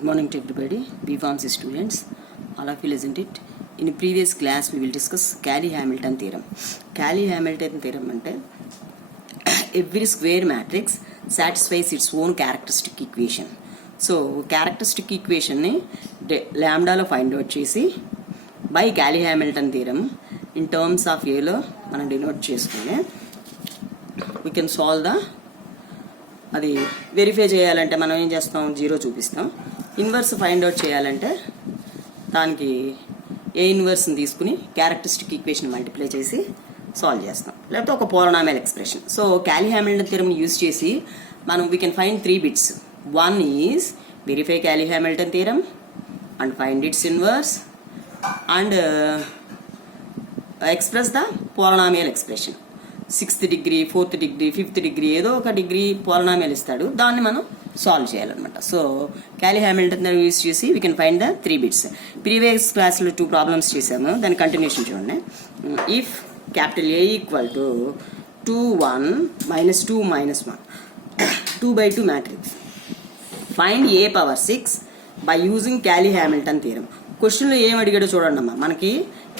Good morning to everybody. B-Pharmacy students. All of you listened it. In the previous class, we will discuss Cayley-Hamilton theorem. Cayley-Hamilton theorem ante every square matrix satisfies its own characteristic equation. So, characteristic equation ni lambda lo find out chesi by Cayley-Hamilton theorem in terms of A lo మనం denote చేసుకొని we can solve the అది వెరిఫై చేయాలంటే మనం ఏం చేస్తాం, జీరో చూపిస్తాం. Inverse find out చేయాలంటే దానికి ఏ ఇన్వర్స్ని తీసుకుని క్యారెక్టరిస్టిక్ ఈక్వేషన్ మల్టిప్లై చేసి సాల్వ్ చేస్తాం, లేకపోతే ఒక పోలినామియల్ ఎక్స్ప్రెషన్. సో Cayley-Hamilton థియరమ్ని యూజ్ చేసి మనం we can find 3 bits. One is verify Cayley-Hamilton theorem and find its inverse and express the polynomial expression. 6th degree, 4th degree, 5th degree ఏదో ఒక degree polynomial ఇస్తాడు, దాన్ని మనం సాల్వ్ చేయాలన్నమాట. So Cayley-Hamilton use చేసి we can find the 3 bits. Previous క్లాస్లో 2 ప్రాబ్లమ్స్ చేసాము, దాని కంటిన్యూషన్ చూడండి. If capital A equal to 2 1 - 2 - 1 2/2 matrix find A power 6 by using Cayley-Hamilton theorem. క్వశ్చన్లో ఏం అడిగాడో చూడండి అమ్మా. మనకి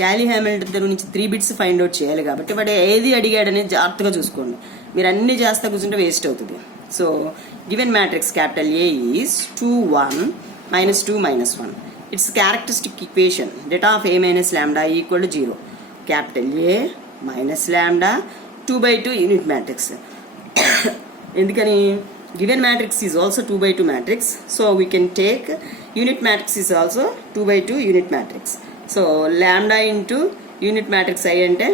Cayley-Hamilton థియరమ్ నుంచి 3 bits ఫైండ్ అవుట్ చేయాలి కాబట్టి వాడు ఏది అడిగాడనేది జాగ్రత్తగా చూసుకోండి. మీరు అన్ని చేస్తా కూర్చుంటే వేస్ట్ అవుతుంది. So given matrix capital A is 2 1 - 2 - 1. It's characteristic equation data of A - lambda equal to 0. Capital A minus lambda 2/2 unit matrix. ఎందుకని given matrix is also 2/2 matrix, so we can take unit matrix is also 2/2 unit matrix. So lambda into unit matrix I ante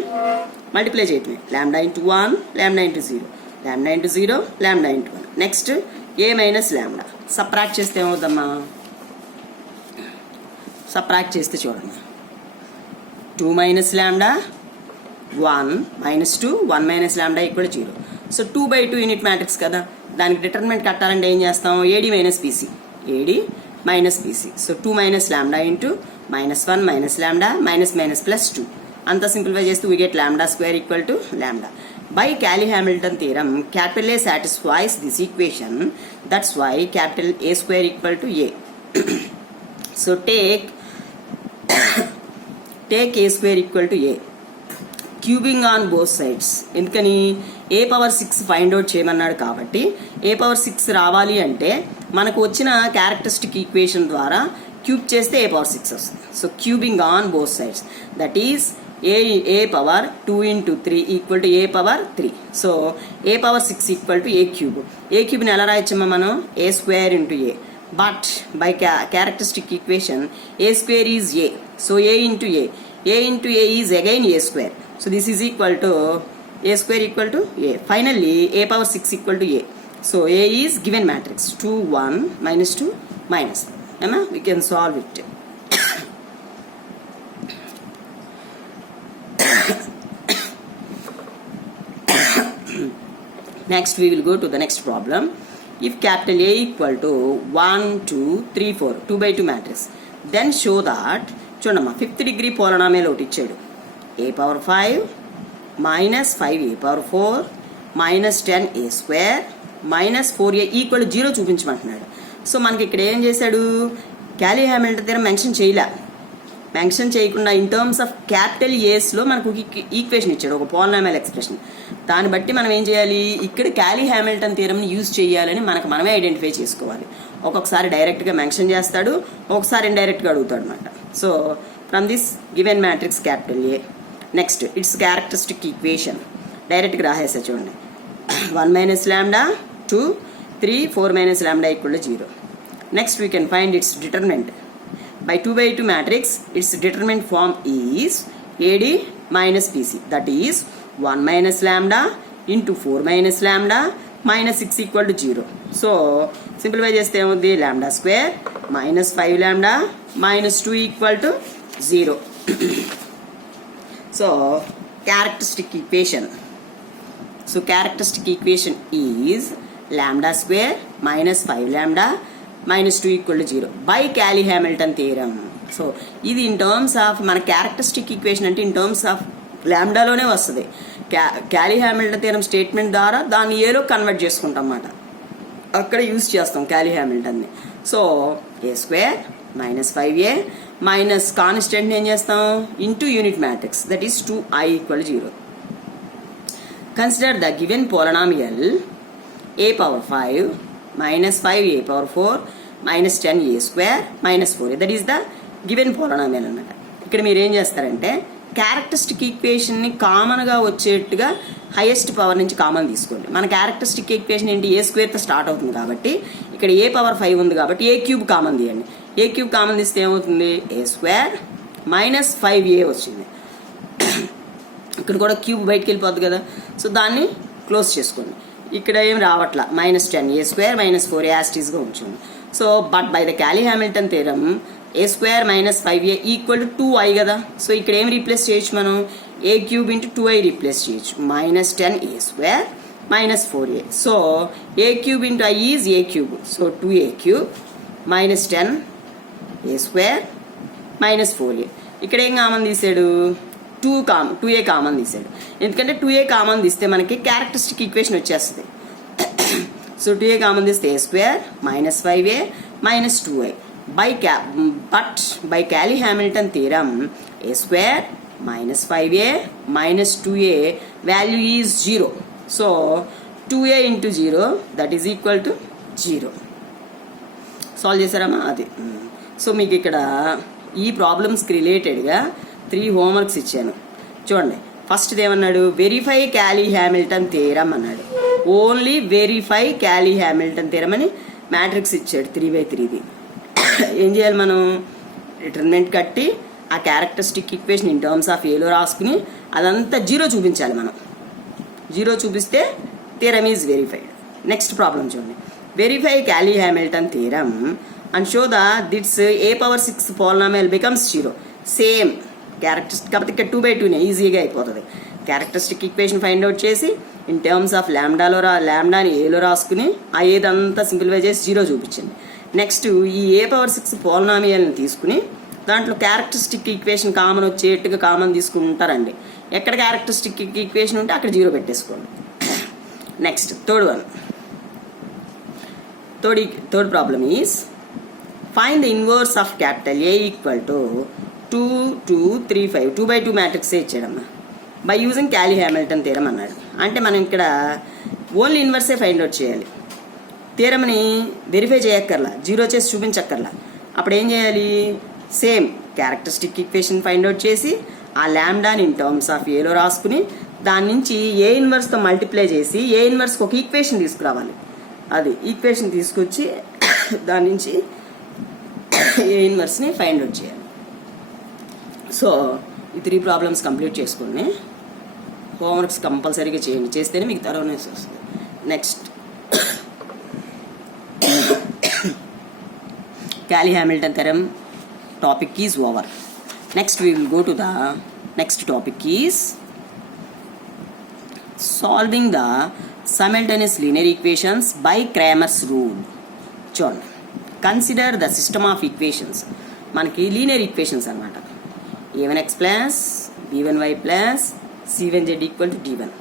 multiply cheyatme, lambda into 1 lambda into 0 lambda into 0 lambda into 1. next A minus lambda subtract chesthe emavudamma, subtract chesthe chudandi 2 minus lambda 1 minus 2 1 minus lambda equal to 0. సో 2/2 unit matrix కదా, దానికి డిటర్మినెంట్ కట్టాలంటే ఏం చేస్తాం, AD - BC AD - BC. So 2 - lambda into -1 - lambda minus plus 2 అంతా సింప్లిఫై చేస్తూ we get lambda square equal to lambda. By Cayley-Hamilton theorem, capital A satisfies this equation. That's why capital A square equal to A. So take A square equal to A. Cubing on both sides. ఎందుకని A power 6 find out చేయమన్నాడు కాబట్టి A power 6 రావాలి అంటే మనకు వచ్చిన characteristic equation ద్వారా క్యూబ్ చేస్తే A power 6 వస్తుంది. So cubing on both sides, that is A power 2 × 3 equal to A power 3. So A power 6 equal to A cube. A క్యూబ్ని ఎలా రాయొచ్చమ్మా మనం, A square into A. But by characteristic equation A square is A. So A into A is again A square. So this is equal to A square equal to A. Finally, A power 6 equal to A. So A is given matrix 2 1 - 2 - 1. Emma, we can solve it. Next we will go to the next problem. If capital A equal to 1 2 3 4 2/2 matrix, then show that చూడమ్మా 5th degree polynomial ఒకటి ఇచ్చాడు. A power 5 minus 5A power 4 minus 10A square minus 4A equal to 0 చూపించమంటున్నాడు. సో మనకి ఇక్కడ ఏం చేశాడు, Cayley-Hamilton theorem mention చేయకుండా in terms of capital ఏస్లో మనకు ఈక్వేషన్ ఇచ్చాడు, ఒక పోలినామియల్ ఎక్స్ప్రెషన్. దాన్ని బట్టి మనం ఏం చేయాలి, ఇక్కడ Cayley-Hamilton థియరమ్ని యూజ్ చేయాలని మనమే ఐడెంటిఫై చేసుకోవాలి. ఒక్కొక్కసారి డైరెక్ట్గా మెన్షన్ చేస్తాడు, ఒకసారి ఇండైరెక్ట్గా అడుగుతాడు అనమాట. So from this given matrix capital A, next it's characteristic equation డైరెక్ట్గా రాసేసా చూడండి. 1 - lambda 2 3 4 - lambda equal to 0. Next we can find its determinant by 2/2 matrix. Its determinant form is AD - BC, that is 1 - lambda into 4 - lambda -6 equal to 0. So simplify చేస్తే ఏముంది, lambda square -5 lambda -2 equal to 0. So characteristic equation. So characteristic equation is lambda square -5 lambda -2 equal to 0 by Cayley-Hamilton theorem. So ఇది in terms of మన characteristic equation అంటే in terms of lambdaలోనే వస్తుంది. Cayley-Hamilton theorem statement ద్వారా దాన్ని ఏలో కన్వర్ట్ చేసుకుంటాం అన్నమాట. అక్కడ యూజ్ చేస్తాం క్యాలీ హ్యామిల్టన్ని. So A square minus 5a minus constant ఏం చేస్తాం into unit matrix, that is 2i = 0. Consider the given polynomial a power 5 minus 5a power 4 minus 10a square minus 4a, that is the given polynomial అనమాట. ఇక్కడ మీరు ఏం చేస్తారంటే characteristic ఈక్వేషన్ని కామన్గా వచ్చేట్టుగా హైయెస్ట్ పవర్ నుంచి కామన్ తీసుకోండి. మన క్యారెక్టరిస్టిక్ ఈక్వేషన్ ఏంటి, ఏ స్క్వేర్తో స్టార్ట్ అవుతుంది కాబట్టి ఇక్కడ ఏ పవర్ 5 ఉంది కాబట్టి ఏ క్యూబ్ కామన్ తీయండి. ఏ క్యూబ్ కామన్ తీస్తే ఏమవుతుంది, ఏ స్క్వేర్ మైనస్ 5a వచ్చింది. ఇక్కడ కూడా క్యూబ్ బయటకు వెళ్ళిపోద్ది కదా, సో దాన్ని క్లోజ్ చేసుకోండి. ఇక్కడ ఏం రావట్లా, minus 10a square minus 4a యాస్టీస్గా ఉంచండి. So but by the Cayley Hamilton theorem A square minus 5a equal to 2i కదా. సో ఇక్కడ ఏం రీప్లేస్ చేయొచ్చు మనం, A cube into 2i replace చేయొచ్చు. Minus 10a square minus 4a. So A cube into i is A cube, so 2a cube minus 10a square minus 4a. ఇక్కడ ఏం కామన్ తీసాడు, 2a common తీసాడు. ఎందుకంటే 2a కామన్ తీస్తే మనకి క్యారెక్టరిస్టిక్ ఈక్వేషన్ వచ్చేస్తుంది. So 2a common తీస్తే A square minus 5a minus 2i. But by Cayley Hamilton theorem, a square minus 5a minus 2a value is 0. So 2a into 0 that is equal to 0. సాల్వ్ చేశారమ్మా అది. సో మీకు ఇక్కడ ఈ ప్రాబ్లమ్స్కి రిలేటెడ్గా 3 హోంవర్క్స్ ఇచ్చాను చూడండి. ఫస్ట్ ఏమన్నాడు, వెరిఫై క్యాలీ హ్యామిల్టన్ థియరం అన్నాడు. Only verify Cayley Hamilton theorem అని మ్యాట్రిక్స్ ఇచ్చాడు 3/3ది. ఏం చేయాలి మనం, డిటర్మినెంట్ కట్టి ఆ characteristic equation in terms of ఏలో రాసుకుని అదంతా 0 చూపించాలి మనం. 0 చూపిస్తే theorem is verified. Next problem చూడండి, verify Cayley Hamilton theorem and show the that's a power 6 polynomial becomes 0. Same characteristic కాబట్టి ఇక్కడ 2/2నే ఈజీగా అయిపోతుంది. క్యారెక్టరిస్టిక్ ఈక్వేషన్ ఫైండ్ అవుట్ చేసి ఇన్ టర్మ్స్ ఆఫ్ ల్యాండాని ఏలో రాసుకుని ఆ ఏదంతా సింప్లిఫై చేసి 0 చూపించింది. నెక్స్ట్ ఈ a power 6 పోలినామియల్ని తీసుకుని దాంట్లో క్యారెక్టరిస్టిక్ ఈక్వేషన్ కామన్ వచ్చేట్టుగా కామన్ తీసుకుంటారండి. ఎక్కడ క్యారెక్టరిస్టిక్ ఈక్వేషన్ ఉంటే అక్కడ 0 పెట్టేసుకోండి. Next third problem is find the inverse of capital A equal to 2 2 3 5 2/2 మ్యాట్రిక్సే ఇచ్చాడమ్మా by using Cayley Hamilton theorem అన్నాడు. అంటే మనం ఇక్కడ ఓన్లీ ఇన్వర్సే ఫైండ్ అవుట్ చేయాలి, థియరమ్ని వెరిఫై చేయక్కర్లా, 0 చేసి చూపించక్కర్లా. అప్పుడు ఏం చేయాలి, same characteristic equation find out చేసి ఆ ల్యాండాని ఇన్ టర్మ్స్ ఆఫ్ ఏలో రాసుకుని దాని నుంచి ఏ ఇన్వర్స్తో మల్టిప్లై చేసి ఏ ఇన్వర్స్కి ఒక ఈక్వేషన్ తీసుకురావాలి. అది ఈక్వేషన్ తీసుకొచ్చి దాని నుంచి ఏ ఇన్వర్స్ని ఫైండ్ అవుట్ చేయాలి. సో ఈ 3 ప్రాబ్లమ్స్ కంప్లీట్ చేసుకోండి. హోంవర్క్స్ కంపల్సరీగా చేయండి, చేస్తేనే మీకు థరోనెస్ వస్తుంది. Next Cayley Hamilton theorem topic is over. Next we will go to the next topic is solving the simultaneous linear equations by Cramer's rule. చూడండి, consider the system of equations. మనకి linear equations అనమాట. a1x plus b1y plus c1z equal to d1,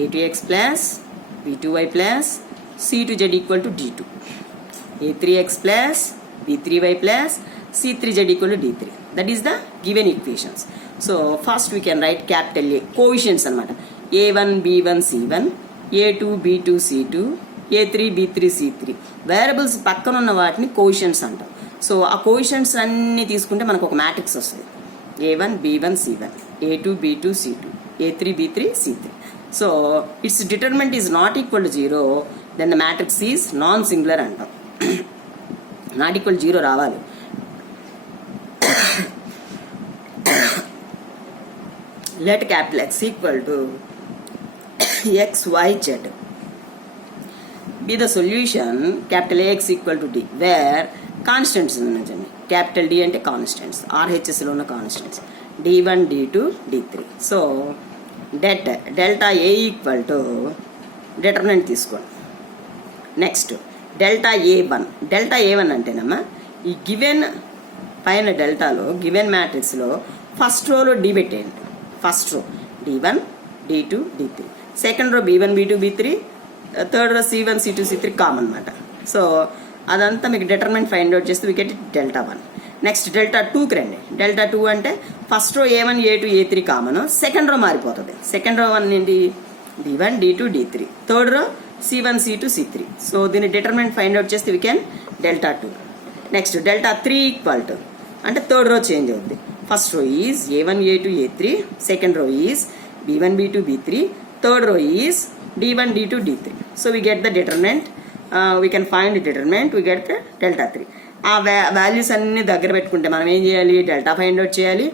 a2x plus b2y plus c2z equal to d2, a3x plus b3y plus c3z equal to d3. That is the given equations. So first we can write capital A, coefficients అనమాట. a1 b1 c1, a2 b2 c2, a3 b3 c3. Variables పక్కన ఉన్న వాటిని కోఎఫిషియెంట్స్ అంటాం. సో ఆ కోఎఫిషియెంట్స్ అన్నీ తీసుకుంటే మనకు ఒక మ్యాట్రిక్స్ వస్తుంది. a1 b1 c1, a2 b2 c2, a3 b3 c3. So its determinant is not equal to 0, then the matrix is non-singular అంటాం. నాట్ ఈక్వల్ 0 రావాలి. let capital X equal to x, y, z be the solution capital Ax equal to D, where constants ఉన్నాయి. Capital D అంటే కాన్స్టెంట్స్, RHSలో ఉన్న constants D1 D2 D3. So delta A equal to determinant తీసుకోండి. Next delta A1 అంటేనమ్మా ఈ గివెన్ పైన డెల్టాలో గివెన్ మ్యాట్రిక్స్లో ఫస్ట్ రోలో D పెట్టేయండి. First row D1 D2 D3, second row B1 B2 B3, third row C1 C2 C3 common అనమాట. సో అదంతా మీకు డిటర్మినెంట్ ఫైండ్ అవుట్ చేస్తే వికెట్ డెల్టా 1. నెక్స్ట్ డెల్టా 2కి రండి. డెల్టా 2 అంటే first row A1 A2 A3 common, second row మారిపోతుంది. Second row 1 ఏంటి D1 D2 D3, third row C1 C2 C3. So దీన్ని డిటర్మినెంట్ ఫైండ్ అవుట్ చేస్తే we can delta 2. Next delta 3 equal to అంటే third row change అవుతుంది. First row is A1 A2 A3, second row is B1 B2 B3, third row is D1 D2 D3. So we get the determinant, we can find determinant, we get the delta 3. ఆ వాల్యూస్ అన్ని దగ్గర పెట్టుకుంటే మనం ఏం చేయాలి, delta find out చేయాలి,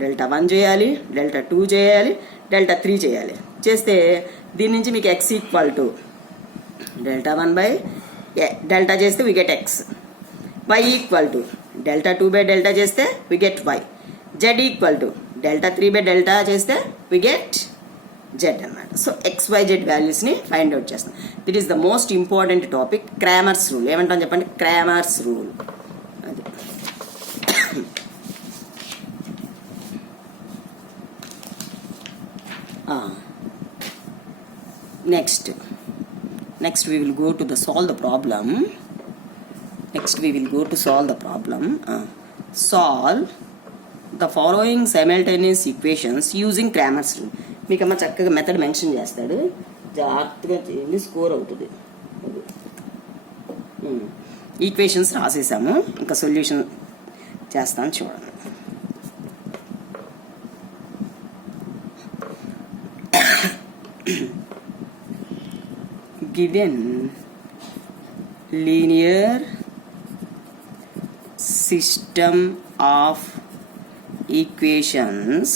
డెల్టా 1 చేయాలి, డెల్టా 2 చేయాలి, డెల్టా 3 చేయాలి. చేస్తే దీని నుంచి మీకు x equal to delta 1 by delta చేస్తే we get x, y equal to delta 2 by delta చేస్తే we get y, z equal to delta 3 by delta చేస్తే వి గెట్ z అన్నమాట. సో XYZ వాల్యూస్ని ఫైండ్ అవుట్ చేస్తాం. That is the most important topic, Cramer's rule. ఏమంటాం చెప్పండి, Cramer's rule. అది next we will go to the solve the problem. Solve the following simultaneous equations using Cramer's rule. మీకు అమ్మ చక్కగా method mention చేస్తాడు, జాగ్రత్తగా చేయండి, స్కోర్ అవుతుంది. ఈక్వేషన్స్ రాసేసాము, ఇంకా సొల్యూషన్ చేస్తాను చూడండి. Given linear system of equations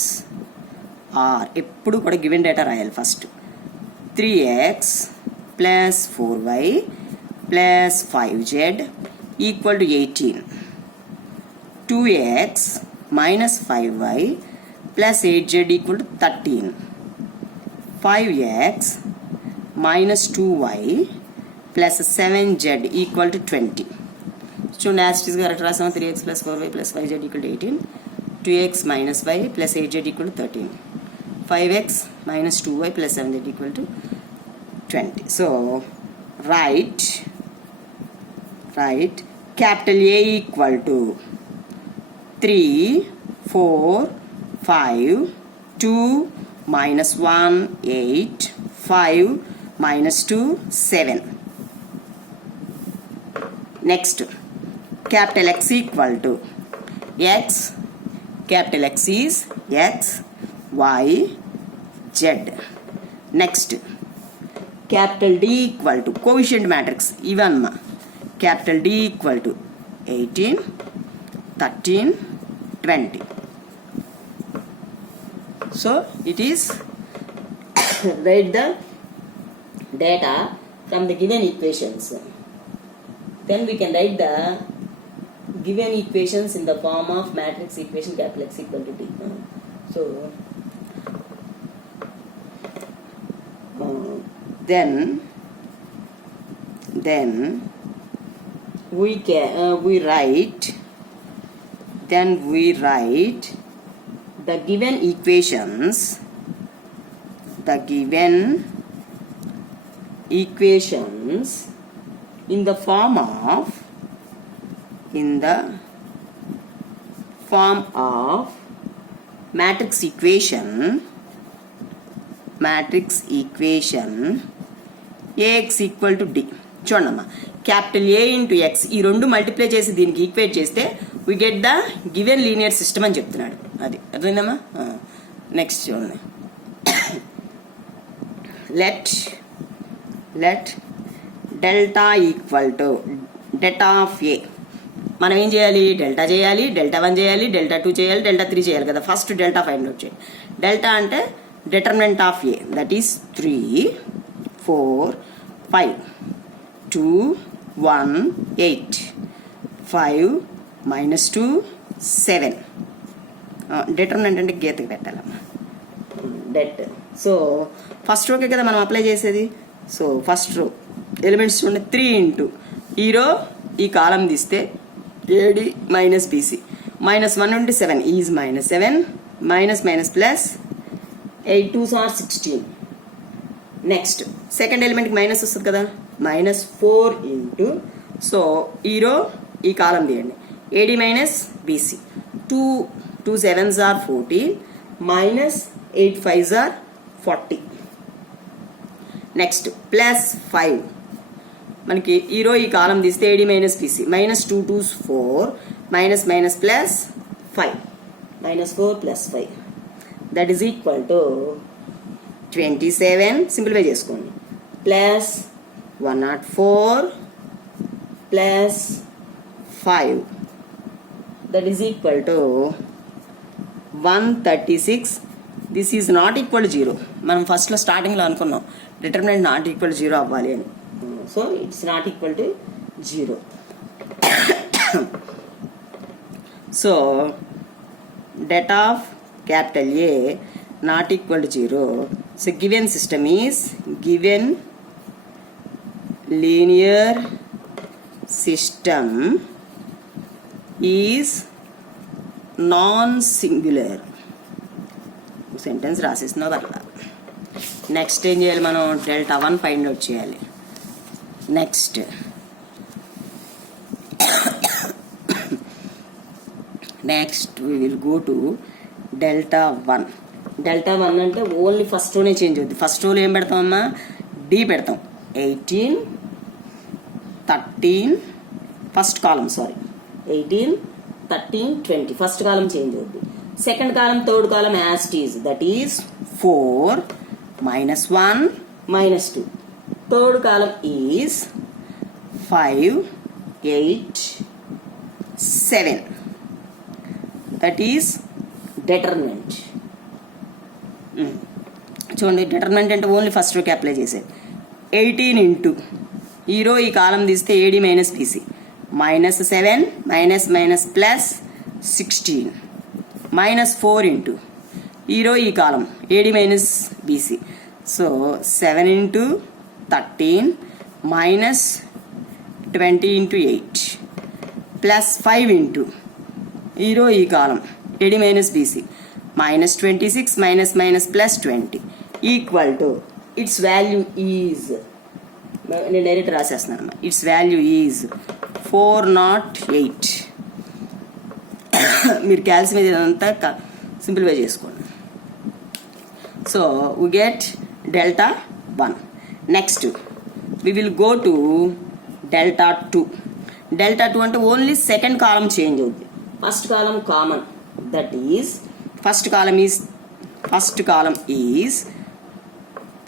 are, ఎప్పుడు కూడా గివెన్ డేటా రాయాలి. First 3x plus 4y plus 5z equal to 18, 2x minus 5y plus 8z equal to 13, 5x minus 2y plus 7z equal to 20. So next is correct రాసాము. 3x plus 4y plus 5z equal to 18, 2x minus y plus 8z equal to 13, 5x minus 2y plus 7z equal to 20. So write capital A equal to 3 4 5 2 minus 1 8 5 minus 2 7. Next capital X equal to x, capital X is x y z. Next capital D equal to coefficient matrix even ma, capital D equal to 18 13 20. So it is write the data from the given equations. Then we can write the given equations in the form of matrix equation capital X equal to D. So then we write the given equations in the form of matrix equation Ax equal to D. చూడమ్మా, capital A into X ఈ రెండు multiply చేసి దీనికి equate చేస్తే we get the given linear system అని చెప్తున్నాడు. అది అర్థమైందమ్మా. నెక్స్ట్ చూడండి, let delta equal to delta of A. మనం ఏం చేయాలి, డెల్టా చేయాలి, డెల్టా 1 చేయాలి, డెల్టా 2 చేయాలి, డెల్టా 3 చేయాలి కదా. ఫస్ట్ డెల్టా ఫైండ్ అవుట్ చేయాలి. డెల్టా అంటే determinant of A, that is 3 4 5 2 1 8 5 minus 2 7. డిటర్మినెంట్ అంటే గీతకి పెట్టాలమ్మా, డెట్. సో ఫస్ట్ రోకే కదా మనం అప్లై చేసేది. సో ఫస్ట్ రో ఎలిమెంట్స్ చూడండి, 3 ఇంటూ ఈ రో ఈ కాలం తీస్తే ఏడి మైనస్ బీసీ -1 నుండి 7 is -7 minus plus 8 2s are 16 next second ఎలిమెంట్కి మైనస్ వస్తుంది కదా, -4 ఇంటూ, సో ఈ రో ఈ కాలం తీయండి, AD minus BC, 2 7s are 14 minus 8 5s are 40. Next +5, మనకి ఈ రో ఈ కాలం తీస్తే AD minus BC, -2 2s 4 minus minus plus 5, -4 + 5 that is equal to 27, simplify చేసుకోండి, plus 104 plus 5 that is equal to 136. This is not equal 0. మనం ఫస్ట్లో స్టార్టింగ్లో అనుకున్నాం determinant not equal 0 అవ్వాలి అని, so it's not equal to 0. So det of capital A not equal to 0. So given system is, given linear system is non-singular. Sentence రాసేస్తున్నా అట్లా. Next ఏం చేయాలి, మనం Δ1 ఫైండ్ అవుట్ చేయాలి. Next we will go to Δ1. Δ1 అంటే only first రోనే change అవుతుంది. First రోలో ఏం పెడతామమ్మా, డి పెడతాం, 18 13 first column, 18 13 20 first column change అవుతుంది. Second column third column as it is, that is 4 -1 -2. Third column is 5 8 7, that is determinant. చూడండి, డిటర్మినెంట్ అంటే ఓన్లీ ఫస్ట్ రోకి అప్లై చేసేది. 18 ఇంటూ ఈ రో ఈ కాలం తీస్తే AD minus BC, -7 minus minus plus 16, -4 into ఈ row ఈ column AD minus BC, so 7 into 13 -20 into 8 +5 into ఈ రో ఈ column AD minus BC, -26 minus minus plus 20 equal to its value is, నేను direct రాసేస్తున్నాను, its value is 408. మీరు calci మీద ఇదంతా simplify చేసుకోండి. So we get Δ1. Next we will go to Δ2. Δ2 అంటే ఓన్లీ సెకండ్ కాలం చేంజ్ అవుతుంది, first column common, that is first column is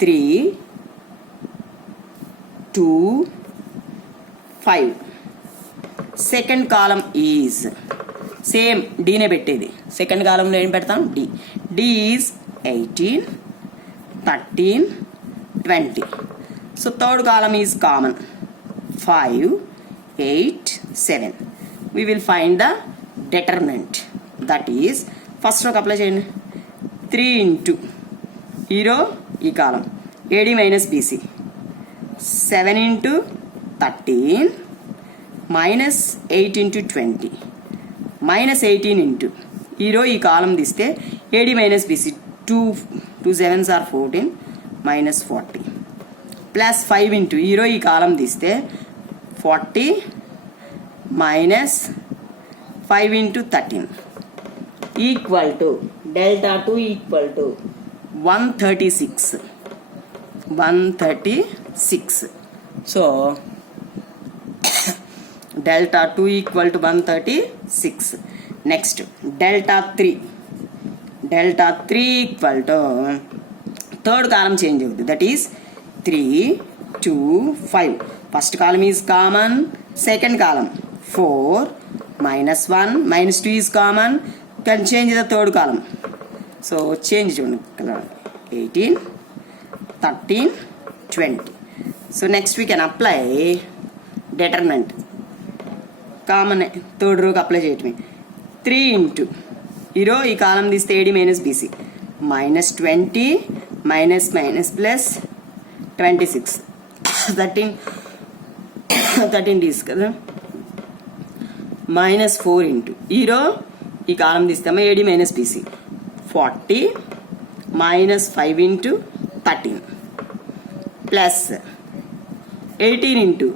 3 2 5. Second column is same డీనే పెట్టేది, సెకండ్ కాలంలో ఏం పెడతాం, D is 18 13 20. So third column is common, 5 8 7. we will find the determinant, that is first రోకి apply చేయండి, 3 into ఈ row ఈ column AD minus BC, 7 into 13 -8 into 20 -18 into ఈ రో ఈ కాలం తీస్తే AD minus BC, 2 7s are 14 -40 +5 into ఈ row ఈ column తీస్తే 40 -5 into 13 equal to Δ2 equal to 136. So Δ2 equal to 136. Next Δ3 equal to third column change అవుతుంది, that is 3 2 5. First column is common, second column 4 -1 -2 is common, can change the third column. So change చూడండి, 18 13 20. So next we can apply determinant, common third రోకి apply చేయటమే, 3 into ఈ row ఈ column తీస్తే AD minus BC, -20 minus minus plus 26 13 డీస్ కదా, -4 into ఈ row ఈ కాలం తీస్తామా AD minus BC, 40 -5 into 13 plus 18 ఇంటూ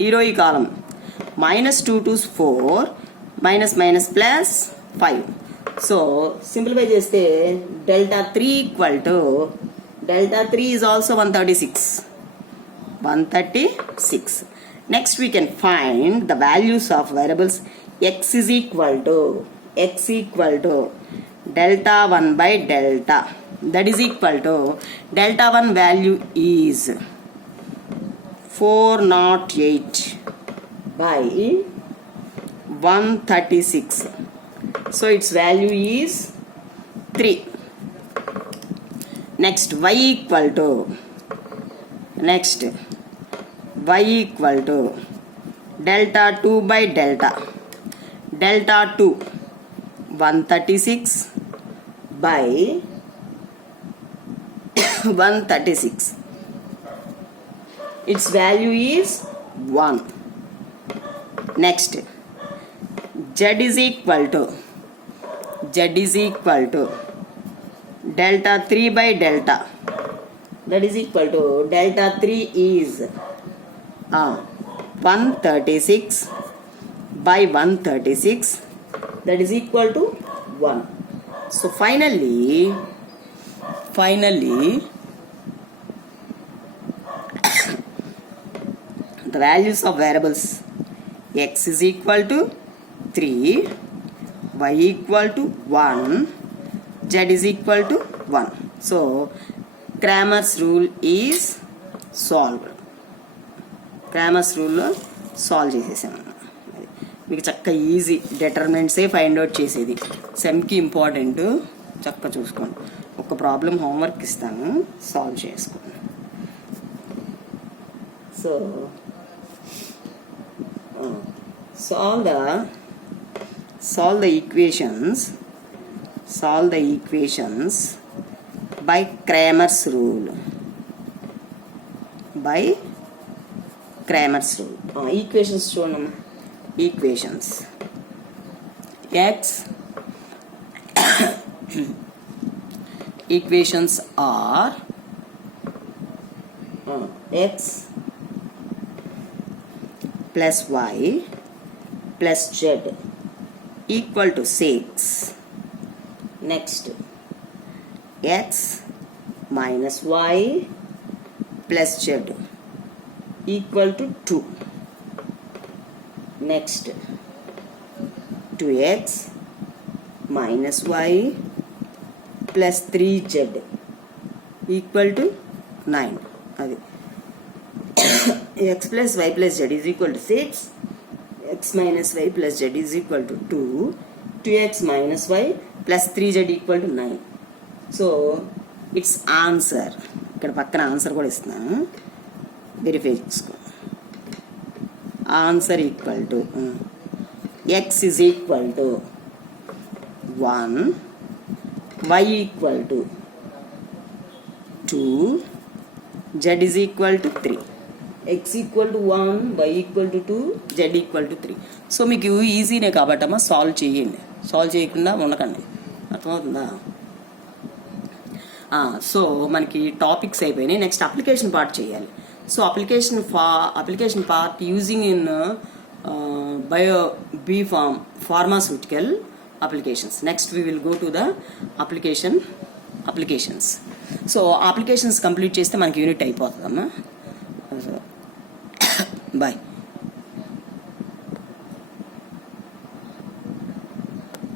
హీరో ఈ column minus 2 2 4 minus minus plus 5. So simplify చేస్తే delta 3 equal to delta 3 is also 136. Next we can find the values of variables x is equal to delta 1 by delta, that is equal to delta 1 value is 408 by 136. So its value is 3. Next y equal to delta 2 by delta 2 136 by 136. Its value is 1. Next z is equal to delta 3 by delta, that is equal to delta 3 is 136 by 136, that is equal to 1. So finally the values of variables x is equal to 3, y equal to 1, z is equal to 1. So Cramer's rule is solved. Cramer's rule solve చేసేసాను. మీకు చక్క ఈజీ డిటర్మినెంట్సే find out చేసేది. సెమ్కి ఇంపార్టెంట్, చక్క చూసుకోండి. ఒక problem homework ఇస్తాను, సాల్వ్ చేసుకోండి. So solve the equations by Cramer's rule. Equations చూడమ్మా. Equations equations are x plus y plus z equal to 6. Next x minus y plus z equal to 2. Next 2x minus y plus 3z equal to 9. అది x plus y plus z is equal to 6, x minus y plus z is equal to 2, 2x minus y plus 3z equal to 9. So it's answer. ఇక్కడ పక్కన ఆన్సర్ కూడా ఇస్తున్నాను, వెరిఫై చేసుకో. Answer equal to x is equal to 1, y equal to 2, z is equal to 3. x equal to 1, y equal to 2, z equal to 3. సో మీకు ఈజీనే కాబట్టి అమ్మా సాల్వ్ చేయండి, సాల్వ్ చేయకుండా ఉండకండి. అర్థమవుతుందా? సో మనకి టాపిక్స్ అయిపోయినాయి. నెక్స్ట్ అప్లికేషన్ పార్ట్ చేయాలి. So application part using in pharmaceutical applications. Next we will go to the applications. So applications complete చేస్తే మనకి యూనిట్ అయిపోతుందమ్మా. బాయ్.